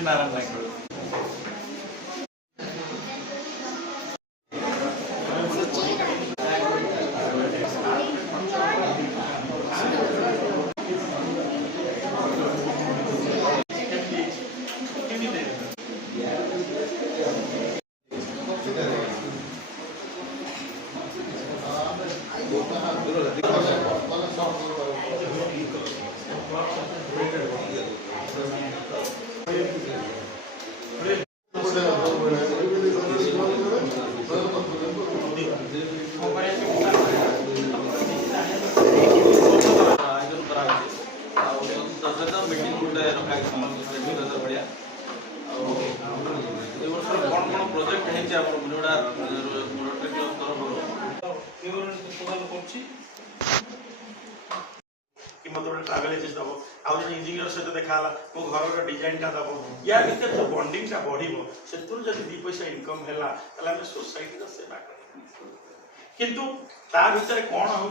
नारायण नायक project कि मत गोटे ट्रावेल एजेंसी दब आउ जो इंजीनियर सहित देखा मो घर डिजाइन टा दब या भर जो बंडिंग टा बढ़ से दी पैसा इनकम है सोसाइटी सेवा किंतु ता भीतर कौन हो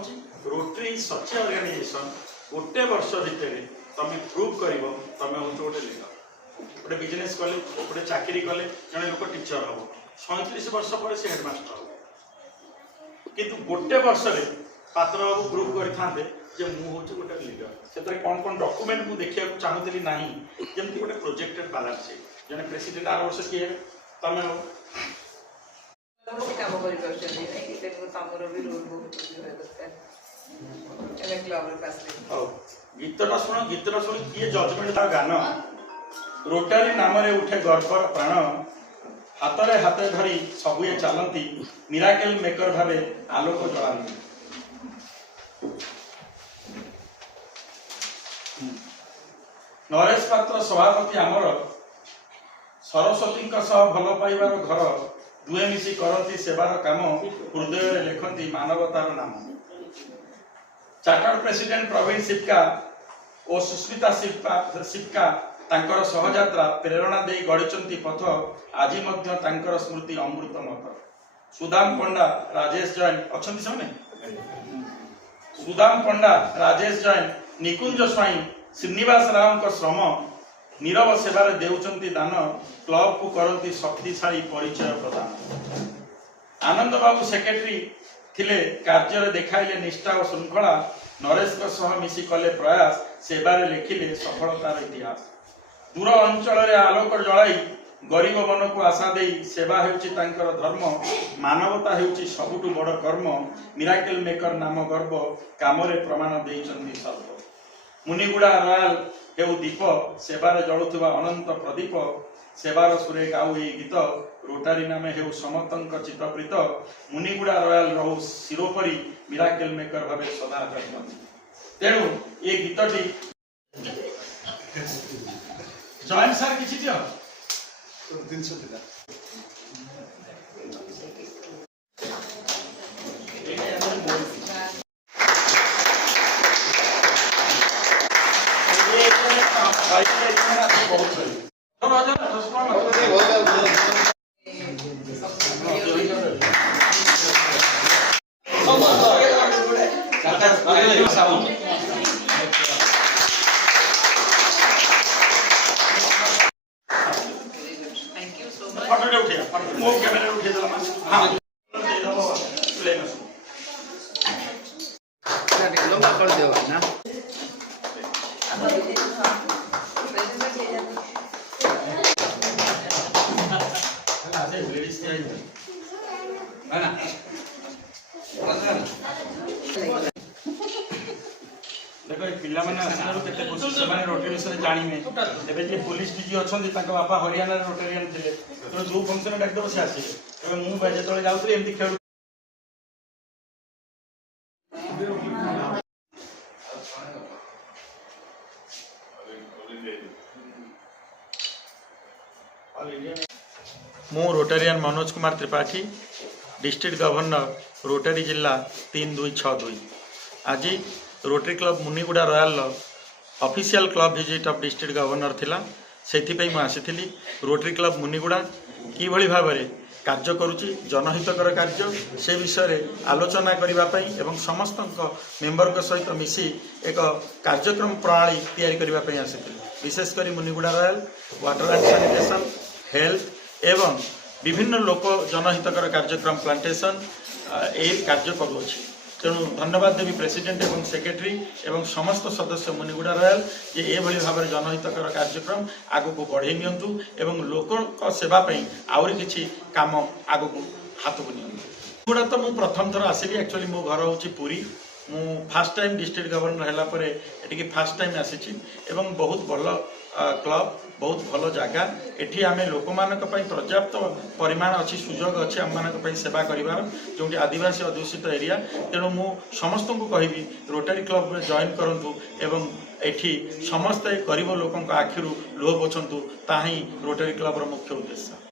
रोटरी सच ऑर्गेनाइजेशन गोटे वर्ष भितर तुम प्रूव कर तुम हूँ गोटे लीडर गोटे बिजनेस कले गोटे चाकरी कले जड़े लोक टीचर हम 37 वर्ष पर से हेडमास्टर हम किंतु गोटे वर्ष में पात्र बाबू प्रूव करते मुझे गोटे लीडर से कौन कौन डॉक्यूमेंट मुझे देखा चाहूली ना जमी गोटे प्रोजेक्टेड बालांस जड़े प्रेसिडेंट आर वर्ष किए तुम गीतटा शुण गीतटा शुणी किए जजमेंट गान रोटारी नाम उठे गर्वर प्राण हाथ हाथ धरी सबुए चलती मिराकेल मेकर भावे आलोक जलाती नरेश पात्र सभापति आमर सरस्वती भल पाइबार घर दुए मिसी करती सेवार काम हृदय लेखती मानवतार नाम चार्टर्ड प्रेसिडेंट प्रवीण सिपका और सुस्मिता सिपका तांकर सहयात्रा प्रेरणा दे गढ़ी पथ आज स्मृति अमृत मत सुदाम पंडा राजेश जैन अच्छा से सुदाम पंडा राजेश जैन निकुंज स्वाई श्रीनिवास राव श्रम नीरव सेवार देउचंती दान क्लब को करती शक्तिशाली परिचय प्रदान आनंद बाबू सेक्रेटरी थिले कार्य देखाइले निष्ठा और श्रृंखला नरेश मिसी कले प्रयास सेवारे लिखिले सफलतार इतिहास दूर अंचल आलोक जलाई गरीब मन को आशा दे सेवा हेउची तांकर धर्म मानवता हेउची सबुठु बड़ कर्म मिराकेल मेकर नाम गर्व कामरे प्रमाण देइचंदी सर्व मुनिगुड़ा रॉयल हेउ दीप सेवार जलुवा अनंत प्रदीप सेवार सुरे गाऊ ये गीत रोटारी नाम हेउ समस्तंक चित्तप्रीत मुनिगुड़ा रॉयल रहु शिरोपरी मिराकेल मेकर भावे सदा तेणु ये गीतटी जॉइन सर किछि दियो 300 दिला पुलिस डीजी अच्छा बापा हरियाणा रोटेरियन थे तो जो फंक्शन डाकदेव से आसे मुझे जाऊँगी एमती खेल मु Rotarian Manoj Kumar Tripathi district governor rotary जिला 3262 आज rotary club Muniguda royal official club visit of district governor थिला से आसी रोटरी क्लब मुनिगुड़ा कि भाव में कार्य करुच्ची जनहितकर कार्य से विषय आलोचना करने एवं समस्त मेंबर सहित मिसी एक कार्यक्रम प्रणाली तैयारी करने आसी विशेषकर Muniguda royal water and sanitation health एवं विभिन्न लोक जनहितकर कार्यक्रम प्लांटेशन ए कार्य करुच्छी तेणु धन्यवाद देवी प्रेसिडेंट एवं सेक्रेटरी एवं समस्त सदस्य मुनिगुड़ा रॉयल जे एभली भाव जनहितकर कार्यक्रम आगु को बढ़े नियंतु एवं लोक सेवाई आउरी किछि काम आगु को हाथ को नियंतु। गुड़ा तो मु प्रथम थर आसिली एक्चुअली मो घर होची पुरी मु फास्ट टाइम डिस्ट्रिक्ट गवर्नर हैला परे एटिकी फास्ट टाइम आसीची एवं बहुत भल क्लब बहुत भल जगह एठी आमे लोक मानक पई पर्याप्त परिमाण अच्छी सुजोग अच्छी आम मानक पई सेवा करिवार जोंटी आदिवासी अध्युषित एरिया तेणु मु समस्त को कहबी रोटरी क्लब में जॉइन करंतु एवं एठी समस्त गरीब लोकंक आखिरु लोह पोछंतु ताही रोटरी क्लब रो मुख्य उद्देश्य।